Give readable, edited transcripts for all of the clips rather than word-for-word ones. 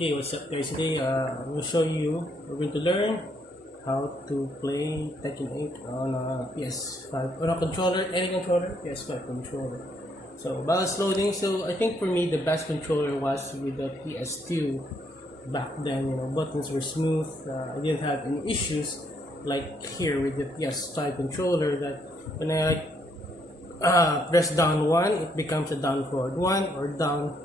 Okay, what's up guys? Today I'm going to show you, we're going to learn how to play Tekken 8 on a PS5, on a controller, any controller, PS5 controller. So while it's loading, so I think for me the best controller was with the PS2 back then. Buttons were smooth, I didn't have any issues like here with the PS5 controller that when I press down 1, it becomes a down forward 1, or down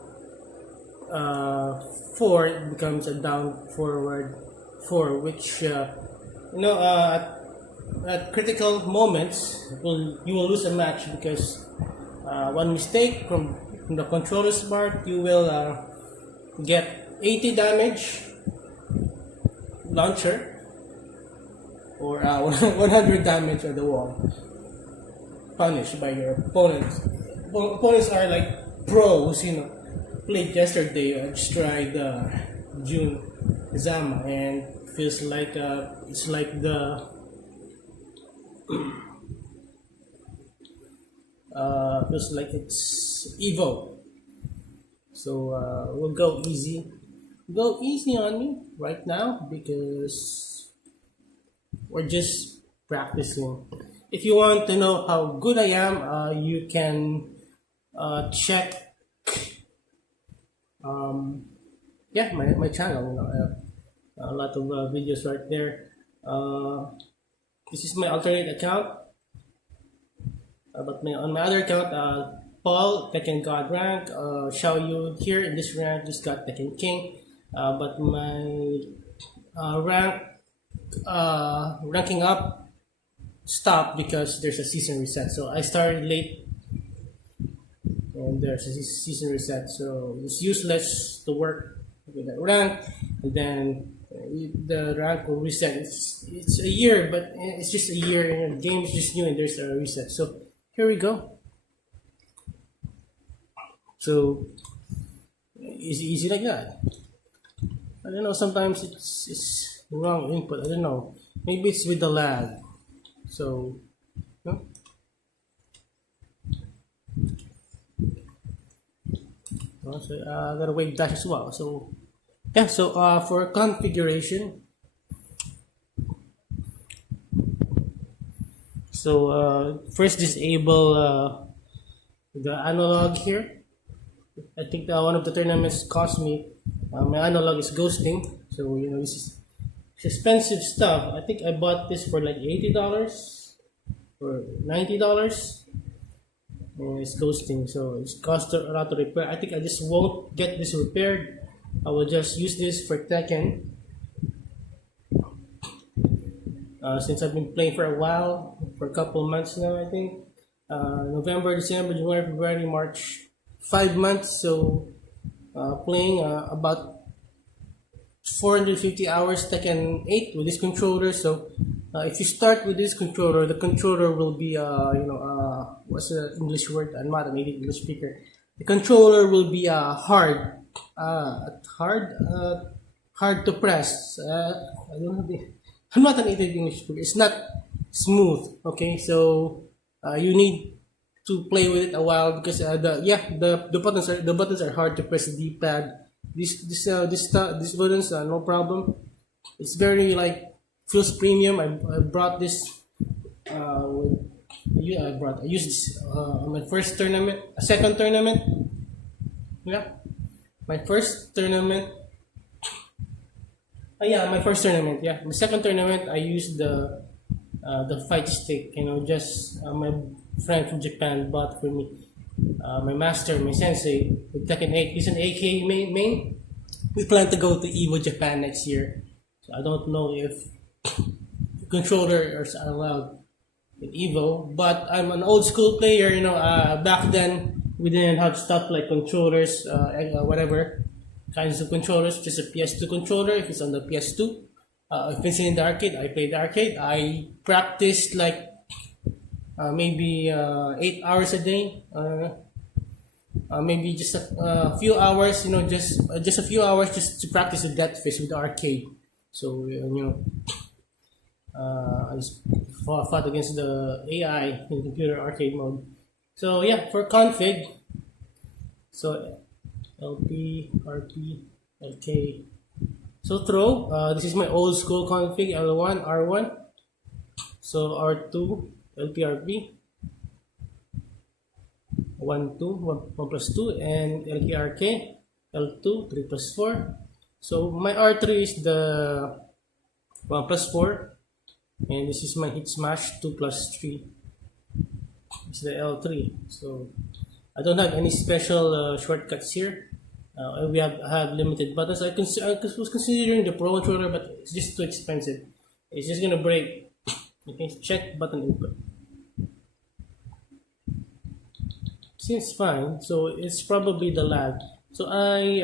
4, it becomes a down forward 4, which at critical moments you will lose a match because one mistake from the controller's part, you will get 80 damage launcher or 100 damage on the wall, punished by your opponents. Opponents are like pros, played yesterday. I just tried June Zama, and feels like it's like the feels like it's Evo. So we'll go easy. Go easy on me right now because we're just practicing. If you want to know how good I am, you can check my channel. A lot of videos right there. This is my alternate account, but on my other account, Paul Tekken God rank, show you here in this rank just got Tekken King, but my ranking up stopped because there's a season reset. So I started late and there's a season reset, so it's useless to work with that rank, and then the rank will reset. It's a year, but it's just a year, and the game is just new and there's a reset. So here we go. So easy like that. I don't know, sometimes it's wrong input. I don't know, maybe it's with the lag. So so I gotta wave dash as well. So yeah, so for configuration, so first disable the analog here. I think one of the tournaments cost me, my analog is ghosting, so this is expensive stuff. I think I bought this for like $80 or $90. It's ghosting, so it's cost a lot to repair. I think I just won't get this repaired. I will just use this for Tekken, since I've been playing for a while, for a couple months now. I think November, December, January, February, March, 5 months. So playing about 450 hours Tekken 8 with this controller. So if you start with this controller, the controller will be what's the English word? I'm not a native English speaker. The controller will be hard to press. I don't know. I'm not a native English speaker. It's not smooth. Okay, so you need to play with it a while because the buttons are hard to press. The D-pad. This buttons no problem. It's very feels premium. I brought this. I used this on my first tournament, second tournament. Yeah, my first tournament. My first tournament. Yeah, my second tournament. I used the fight stick. Just my friend from Japan bought for me. My master, my sensei, with Tekken 8. He's an AK main. We plan to go to Evo Japan next year. So I don't know if controllers are allowed in Evo, but I'm an old school player. Back then we didn't have stuff like controllers, whatever kinds of controllers. Just a PS2 controller. If it's on the PS2, if it's in the arcade, I play the arcade. I practiced maybe 8 hours a day. Maybe just a few hours. Just a few hours just to practice with that face with the arcade. So I just fought against the AI in computer arcade mode. So yeah, for config, so LP, RP, Okay. So throw. This is my old school config L1 R1. So R2 LPRP 1 2 1 plus 2 and LKRK L2 3 plus 4. So my R3 is the 1 plus 4 and this is my hit smash 2 plus 3. It's the L3. So I don't have any special shortcuts here. We have limited buttons. I was considering the Pro controller, but it's just too expensive. It's just gonna break. Okay, check button input. Seems fine. So it's probably the lag. So I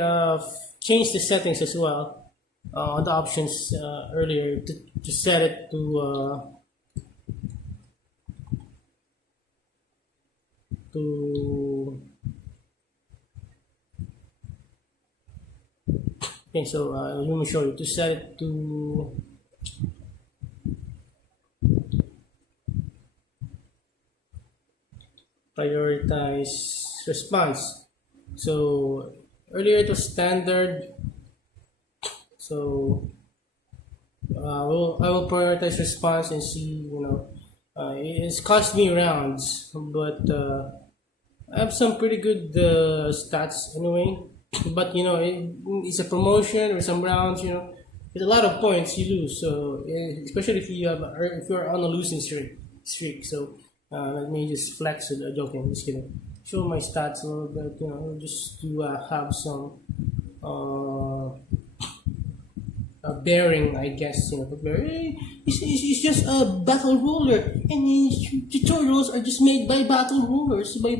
changed the settings as well on the options earlier to set it to okay. So let me show you to set it to prioritize response. So earlier it was standard. So I will prioritize response and see. It's cost me rounds, but I have some pretty good stats anyway. But it's a promotion or some rounds. There's a lot of points you lose. So especially if you're on a losing streak. So let me just flex it. Joking, just gonna show my stats a little bit. Just to have some bearing, I guess. It's just a battle roller, and tutorials are just made by battle rollers, by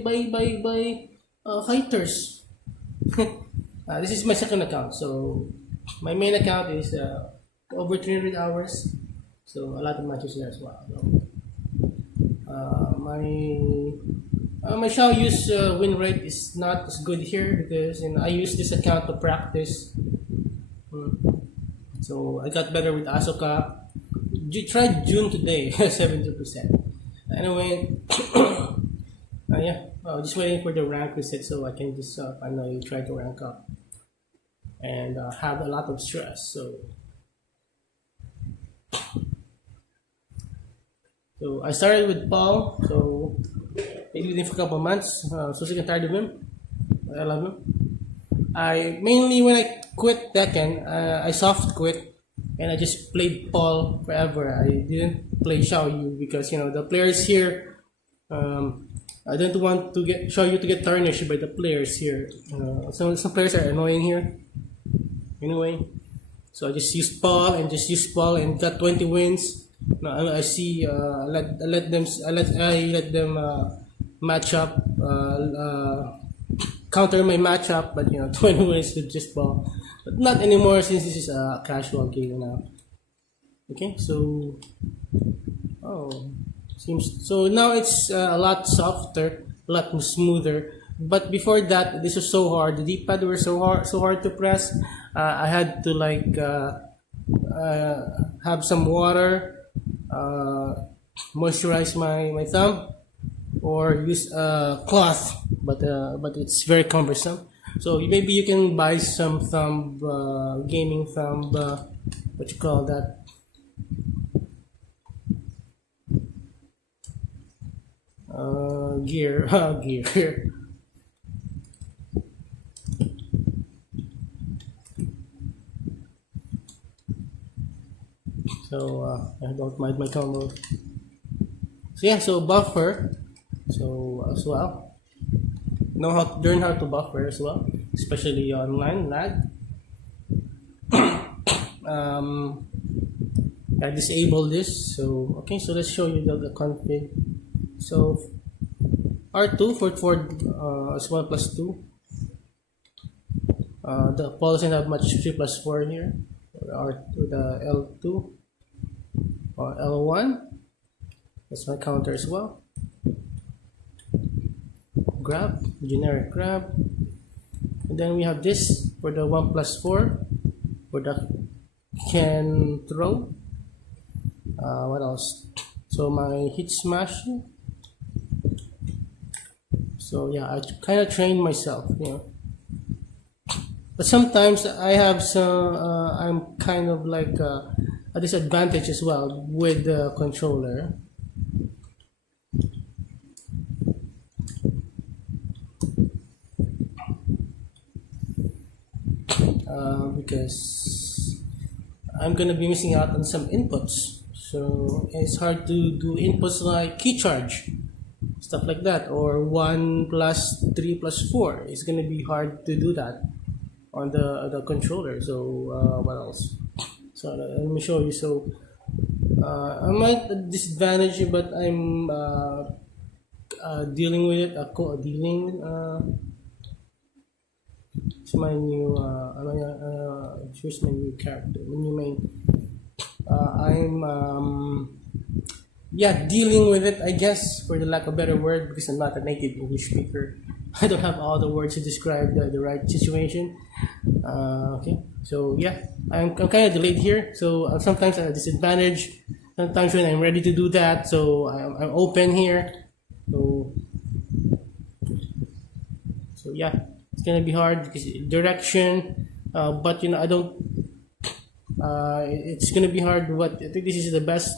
fighters. This is my second account. So my main account is over 300 hours. So a lot of matches there as well. So, my shall use win rate is not as good here because I use this account to practice. So I got better with Asuka. You tried June today, 70%. Anyway, yeah, just waiting for the rank reset so I can just finally try to rank up and have a lot of stress. So I started with Paul. So maybe with him for a couple months. So sick and tired of him. I love him. I mainly when I quit Tekken, I soft quit and I just played Paul forever. I didn't play Xiaoyu because the players here. I don't want to get Xiaoyu to get tarnished by the players here. Some players are annoying here. Anyway, so I just used Paul and got 20 wins. I see. I let them match up. Counter my matchup, but 20 wins with just Paul. But not anymore since this is a casual game now. Okay, so seems so now it's a lot softer, a lot smoother. But before that, this was so hard. The D-pad were so hard to press. I had to have some water, moisturize my thumb, or use a cloth. But it's very cumbersome. So maybe you can buy some thumb, gaming thumb, what you call that? Gear, gear. So I don't mind my combo. So yeah, so buffer. So as well, learn how to buffer as well, especially online lag. I disable this. So okay, so let's show you the config. So R2 for as 1 plus 2. The Paul doesn't have much 3 plus 4 here. R2 the L2 or L1. That's my counter as well. Grab, generic grab. And then we have this for the 1 plus 4 for the can throw. What else? So my hit smash. So yeah, I kind of trained myself, But sometimes I have some. I'm kind of like a disadvantage as well with the controller. Because I'm gonna be missing out on some inputs. So it's hard to do inputs like key charge, stuff like that, or 1 plus 3 plus 4. It's gonna be hard to do that on the controller. So what else? So let me show you. So I'm at a disadvantage, but I'm dealing with it. Dealing. It's my new. Choose my new character. My new main. I'm yeah, dealing with it, I guess, for the lack of a better word, because I'm not a native English speaker. I don't have all the words to describe the right situation. Okay, so yeah, I'm kind of delayed here. So sometimes I'm at a disadvantage. Sometimes when I'm ready to do that, so I'm open here. So yeah, it's gonna be hard because direction. But I don't. It's gonna be hard. But I think this is the best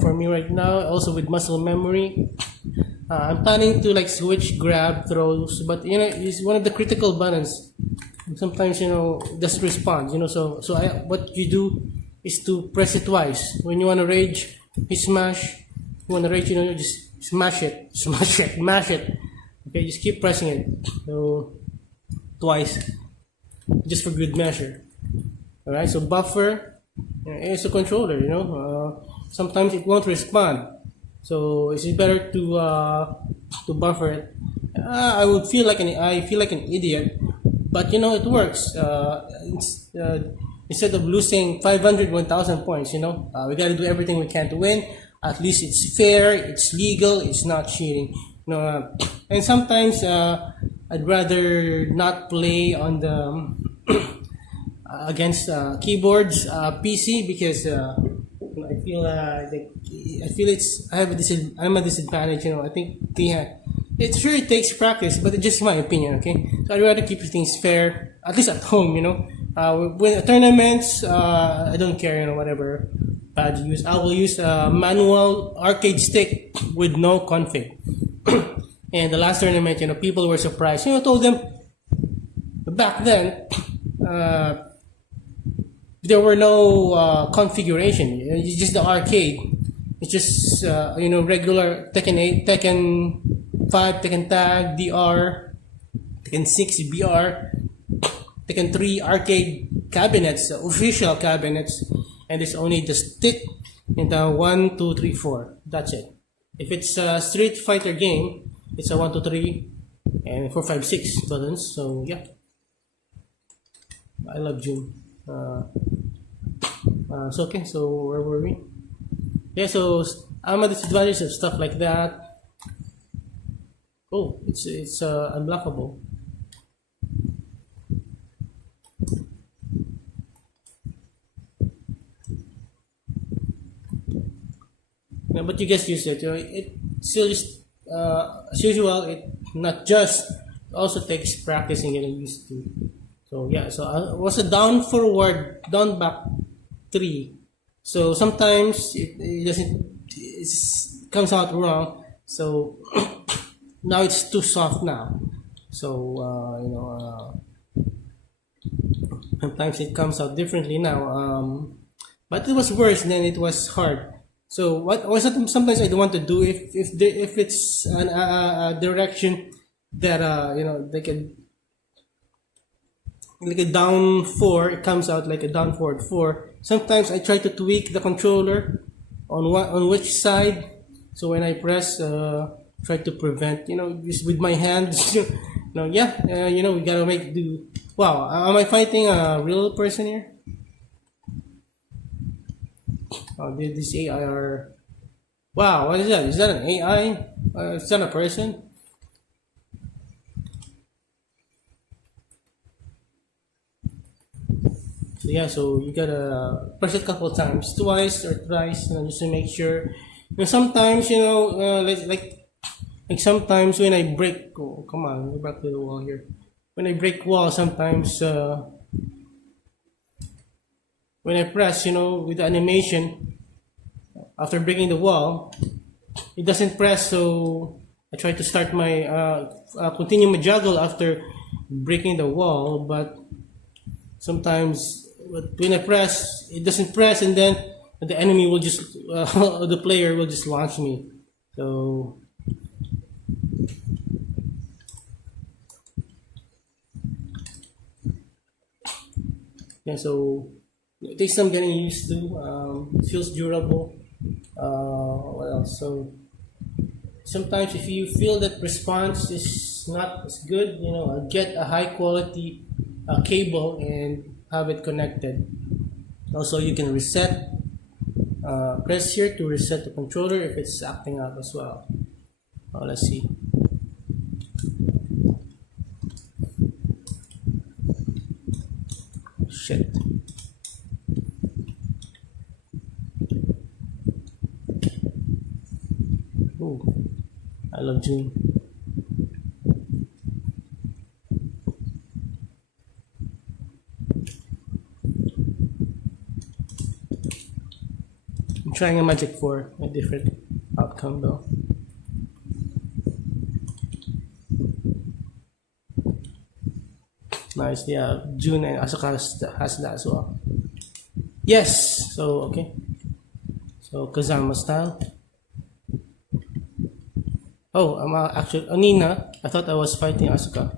for me right now. Also with muscle memory. I'm planning to like switch grab throws, but it's one of the critical buttons. Sometimes it doesn't respond. What you do is to press it twice. When you want to rage, you smash. You want to rage, you just smash it, smash it, mash it. Okay, just keep pressing it. So twice, just for good measure. All right. So buffer, it's a controller. Sometimes it won't respond. So it's better to buffer it. I feel like an idiot, but it works. Instead of losing 500, 1,000 points, we got to do everything we can to win. At least it's fair, it's legal, it's not cheating. And sometimes I'd rather not play on the against keyboards PC because I feel I'm a disadvantage. I think it takes practice, but it's just my opinion. Okay, so I'd rather keep things fair, at least at home. When tournaments, I don't care. Whatever pad you use, I will use a manual arcade stick with no config. And the last tournament, people were surprised. I told them back then. There were no configuration. It's just the arcade. It's just regular Tekken 8, Tekken 5, Tekken Tag, DR, Tekken 6, BR, Tekken 3 arcade cabinets, official cabinets, and it's only the stick and the 1, 2, 3, 4. That's it. If it's a Street Fighter game, it's a 1, 2, 3, and 4, 5, 6 buttons. So yeah, I love June. So okay, so where were we? Yeah, so I'm at disadvantage of stuff like that. Oh, it's unblockable. Yeah, but you guys use it. It still just as usual. It not just also takes practicing getting used to. So yeah, so I was a down forward, down back 3. So sometimes it doesn't, it comes out wrong. So now it's too soft now. So sometimes it comes out differently now. But it was worse than it was hard. So what sometimes I don't want to do if it's a direction that they can, like a down 4, it comes out like a down forward 4. Sometimes I try to tweak the controller on which side. So when I press, try to prevent, just with my hands. We gotta make do. Wow, am I fighting a real person here? Oh, this AI are. Wow, what is that? Is that an AI? Is that a person? So yeah, so you gotta press it a couple times, twice or thrice, just to make sure. Sometimes like sometimes when I break, oh come on, go back to the wall here. when I break wall, sometimes when I press, with the animation after breaking the wall, it doesn't press. So I try to start my continue my juggle after breaking the wall, but sometimes when I press, it doesn't press, and then the enemy will just the player will just launch me. So yeah, so it takes some getting used to. It feels durable. What else? So sometimes if you feel that response is not as good, get a high quality cable and have it connected. Also, you can reset. Press here to reset the controller if it's acting up as well. Let's see. Shit. Ooh, I love June. I'm trying a magic for a different outcome though. Nice, yeah. June and Asuka has that as well. Yes. So okay. So Kazama style. Oh, I'm actually Nina. I thought I was fighting Asuka.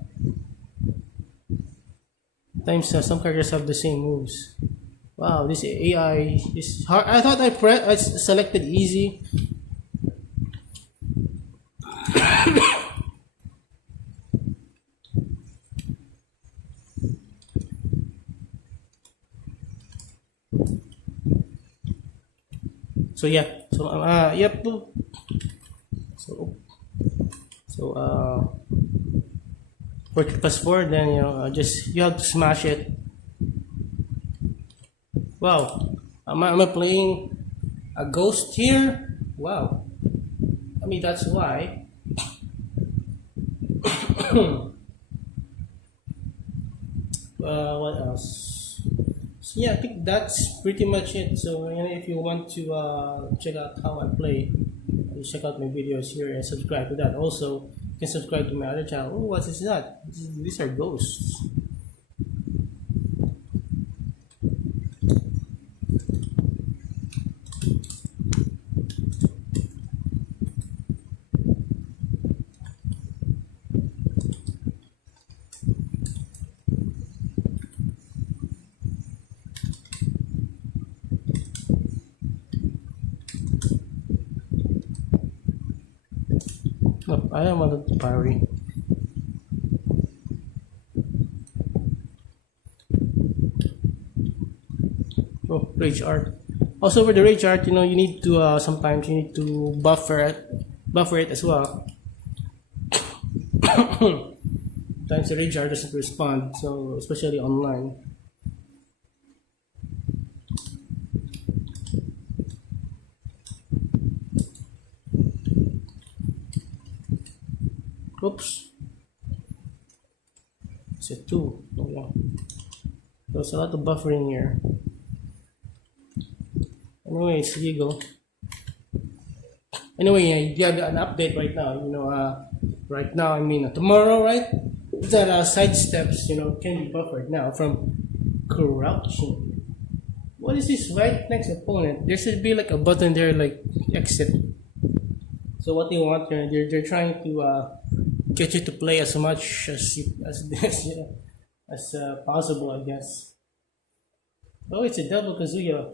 Sometimes some characters have the same moves. Wow, this AI is hard. I thought I selected easy. So yeah. So yep. So so 4 plus 4. Then just you have to smash it. Wow. Am I playing a ghost here? Wow. I mean that's why. What else? So yeah, I think that's pretty much it. So if you want to check out how I play, you check out my videos here and subscribe to that. Also, you can subscribe to my other channel. Oh, what is that? These are ghosts. No, I don't want to parry. Oh, rage art. Also for the rage art, you need to sometimes you need to buffer it as well. Sometimes the rage art doesn't respond, so especially online. Oops, it's a two. Oh yeah, there's a lot of buffering here. Anyways, here you go. Anyway, you have an update right now. Right now, I mean tomorrow, right? That side steps, can be buffered now from crouching. What is this right next opponent? There should be like a button there, like exit. So what they want, they're trying to get you to play as much as possible, I guess. Oh, it's a double Kazuya.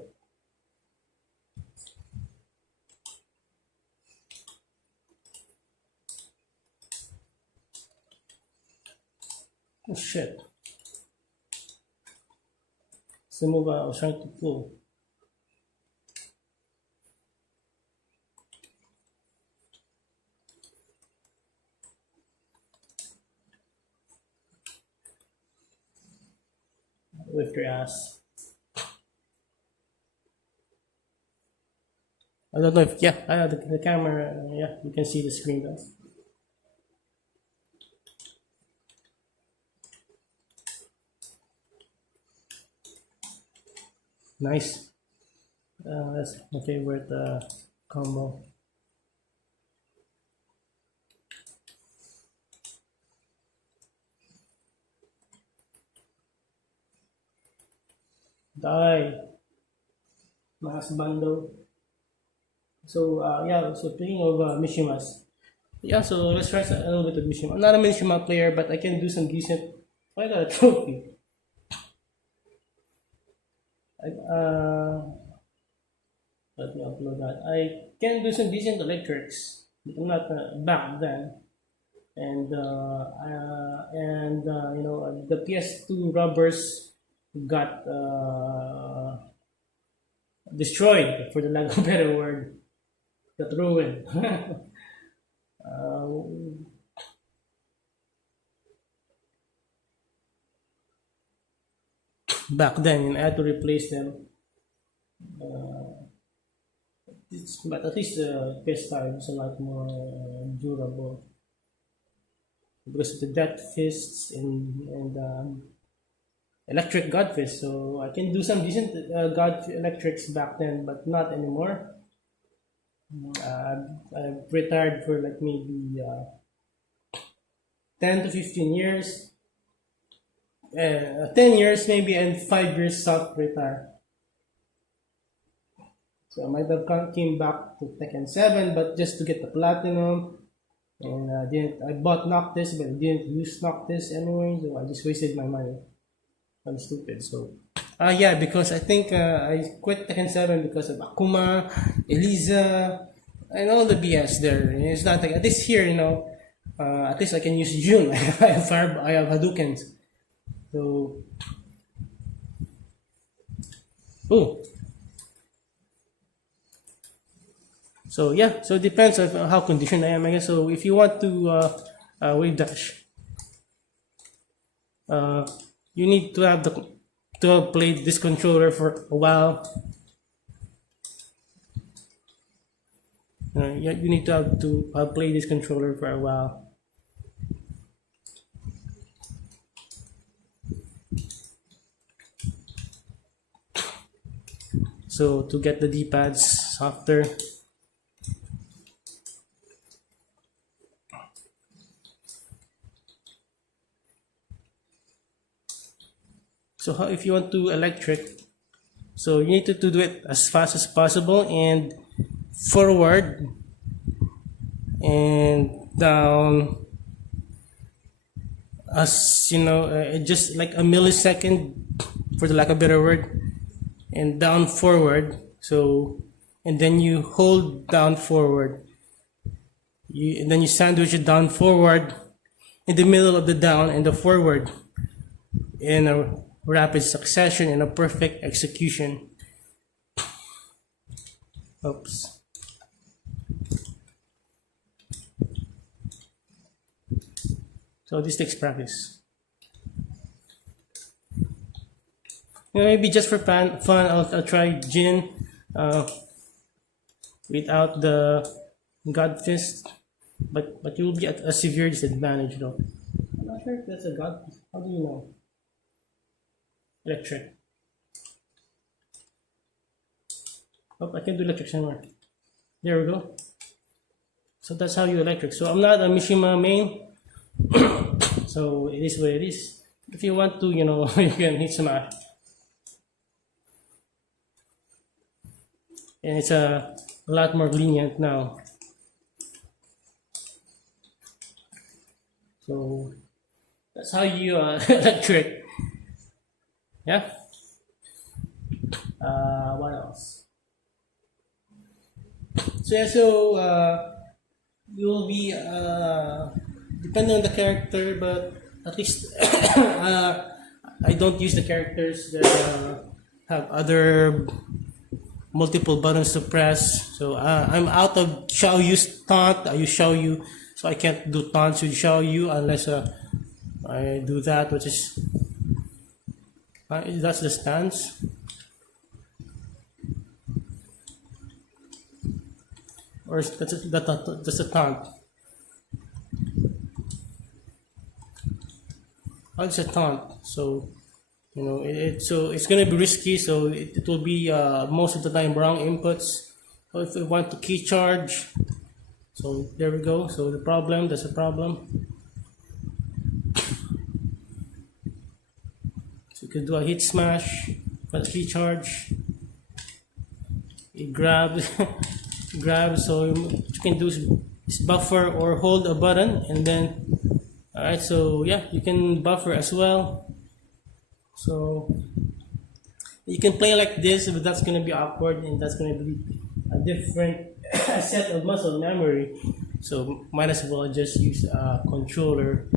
Oh shit. It's the move I was trying to pull. Lift your ass. I don't know if the camera you can see the screen though. Nice. That's my favorite combo. Die. Mas bando. So yeah, so speaking of Mishimas, yeah, so let's try a little bit of Mishima. I'm not a Mishima player, but I can do some decent. I got a trophy. I, let me upload that. I can do some decent electrics, but I'm not back then. And you know the PS2 rubbers got destroyed, for the lack of a better word, got ruined. uh, Back then, and I had to replace them. But at least the PS5 is a lot more durable because of the death fists and electric god fist. So I can do some decent god electrics back then, but not anymore. I've retired for like maybe 10 to 15 years. 10 years maybe, and 5 years soft retire. So I might have came back to Tekken 7, but just to get the platinum. And I bought Noctis, but I didn't use Noctis anyway, so I just wasted my money. I'm stupid. So yeah, because I think I quit Tekken 7 because of Akuma, Eliza, and all the BS there. It's not like, at least here, you know, at least I can use Jun. I have Hadoukens. So, oh, so yeah, so it depends on how conditioned I am, I guess. So if you want to wave dash, you need to have to have played this controller for a while. You need to have played this controller for a while. So to get the D-pads softer. So if you want to electric, so you need to do it as fast as possible and forward and down, as you know, just like a millisecond, for the lack of a better word, and down forward. So, and then you hold down forward, and then you sandwich it down forward in the middle of the down and the forward in a rapid succession, in a perfect execution. Oops. So this takes practice. You know, maybe just for fun, I'll try Jin without the God Fist, but you will be at a severe disadvantage though. I'm not sure if that's a God Fist. How do you know? Electric. Oh, I can do electric somewhere. There we go. So that's how you electric. So I'm not a Mishima main. So it is what it is. If you want to, you know, you can hit smash. And it's a lot more lenient now. So that's how you electric. Yeah. What else? So yeah, so you'll be depending on the character, but at least I don't use the characters that have other multiple buttons to press. So I'm out of Xiao Yu's taunt. I use Xiao Yu, so I can't do taunts with Xiao Yu unless I do that, which is that's the stance. Or that's a taunt. Oh, it's a taunt. So You know, so it's gonna be risky. So it will be most of the time wrong inputs. So if we want to key charge, so there we go. So that's a problem. So you can do a hit smash for the key charge. It grabs, grabs. So what you can do is buffer or hold a button, and then all right. So yeah, you can buffer as well. So you can play like this, but that's gonna be awkward, and that's gonna be a different set of muscle memory. So might as well just use a controller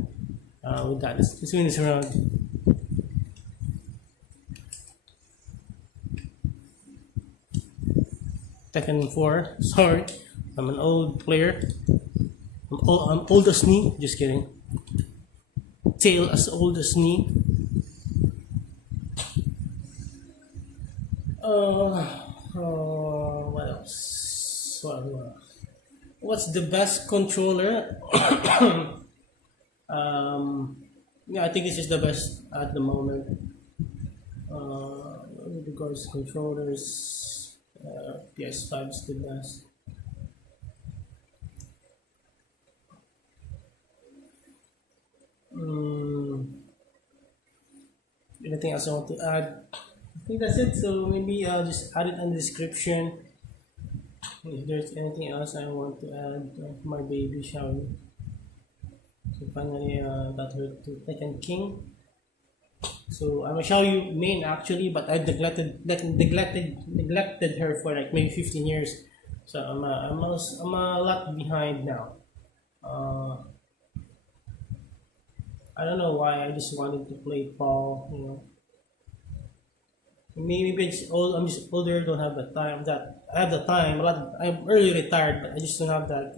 with that. Let's win this round. Tekken 4. Sorry, I'm an old player. I'm old as me. Just kidding. Tail as old as me. What else? What's the best controller? Yeah, I think this is the best at the moment. With regards to controllers, PS5 is the best. Anything else I want to add? I think that's it. So maybe I'll just add it in the description. If there's anything else I want to add, my baby shower. So finally got her to Tekken King. So I'm gonna show you main actually, but I neglected her for like maybe 15 years. So I'm a lot behind now. I don't know why. I just wanted to play Paul. You know, maybe it's old. I'm just older. Don't have the time. That I have the time. I'm early retired, but I just don't have that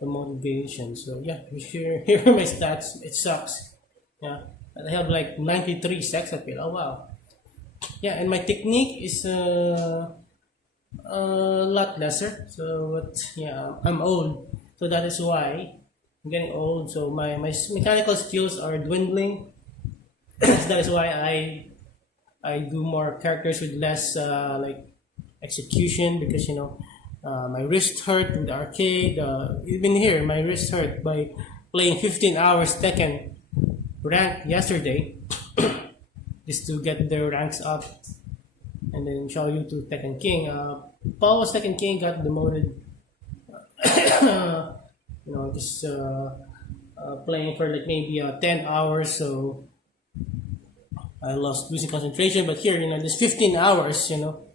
the motivation. So yeah, here are my stats. It sucks. Yeah, but I have like 93 sex appeal. Oh wow. Yeah, and my technique is a lot lesser. So but yeah, I'm old. So that is why I'm getting old. So my mechanical skills are dwindling. So that is why I do more characters with less like execution, because you know my wrist hurt with the arcade. Even here, my wrist hurt by playing 15 hours Tekken rank yesterday just to get their ranks up and then show you to Tekken King. Paul was Tekken King, got demoted. You know, just playing for like maybe 10 hours, so I lost losing concentration. But here, you know, there's 15 hours, you know,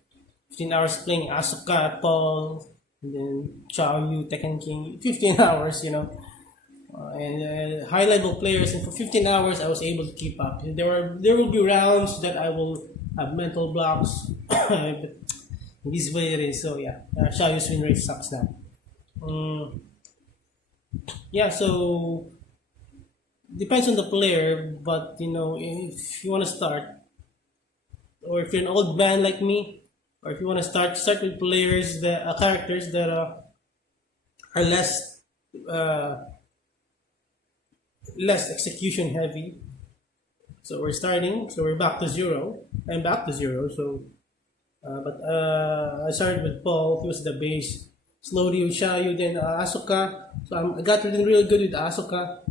15 hours playing Asuka, Paul, and then Chao Yu, Tekken King, 15 hours, you know, and high level players. And for 15 hours, I was able to keep up. There will be rounds that I will have mental blocks, but this way it is. So yeah, Chao Yu's win rate sucks now. Yeah, so depends on the player, but you know, if you want to start, or if you're an old man like me, or if you want to start with players that characters that are less less execution heavy. So we're starting. So we're back to zero. I'm back to zero. So, but I started with Paul. He was the base. Slowly with Xiaoyu, then Asuka. So I got really good with Asuka.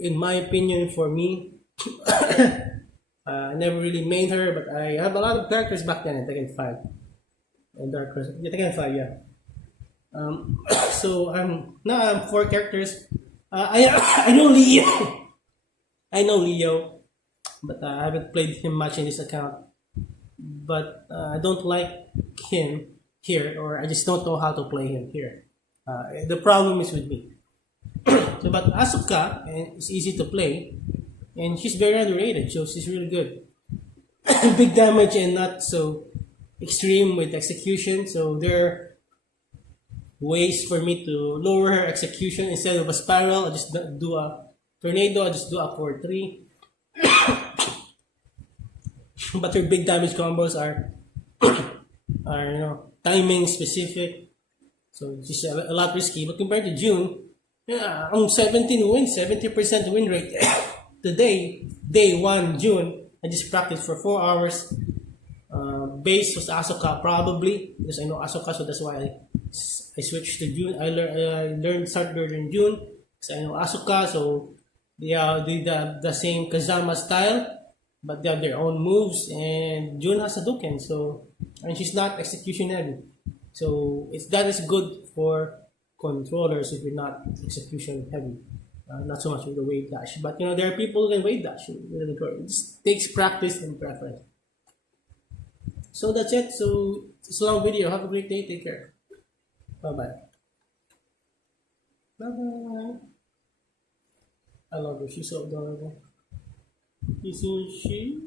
In my opinion, for me, I never really made her, but I have a lot of characters back then in Tekken 5 and Dark Crystal. Yeah, Tekken 5, yeah. So now I'm 4 characters. I know Leo. I know Leo, but I haven't played him much in this account. But I don't like him here, or I just don't know how to play him here. The problem is with me. So, but Asuka is easy to play, and she's very underrated. So she's really good. Big damage and not so extreme with execution. So there are ways for me to lower her execution. Instead of a spiral, I just do a tornado. I just do a 4-3. But her big damage combos are you know, timing specific. So it's a lot risky. But compared to June, yeah, 17 wins, 70% win rate. Today, day 1 June, I just practiced for 4 hours. Base was Asuka probably because I know Asuka, so that's why I switched to June. Started learning June because I know Asuka, so they are the same Kazama style, but they have their own moves. And June has Hadouken, so and she's not execution heavy, so that is good for controllers if you're not execution heavy. Not so much with the wave dash, but there are people who can wave dash with the controller. It just takes practice and preference. So that's it. So it's a long video. Have a great day. Take care. Bye bye. Bye bye. I love her. She's so adorable. You see she.